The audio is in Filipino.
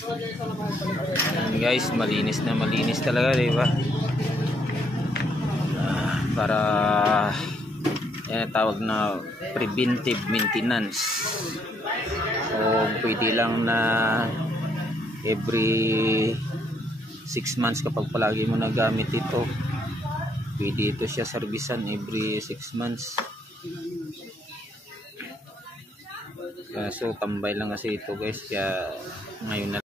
Yan guys, malinis na malinis talaga, di ba? Para yan tawag na preventive maintenance. O pwede lang na every 6 months kapag palagi mo nagamit ito. Pwede ito siya servisan every 6 months. So tambay lang kasi ito guys, kaya ngayon na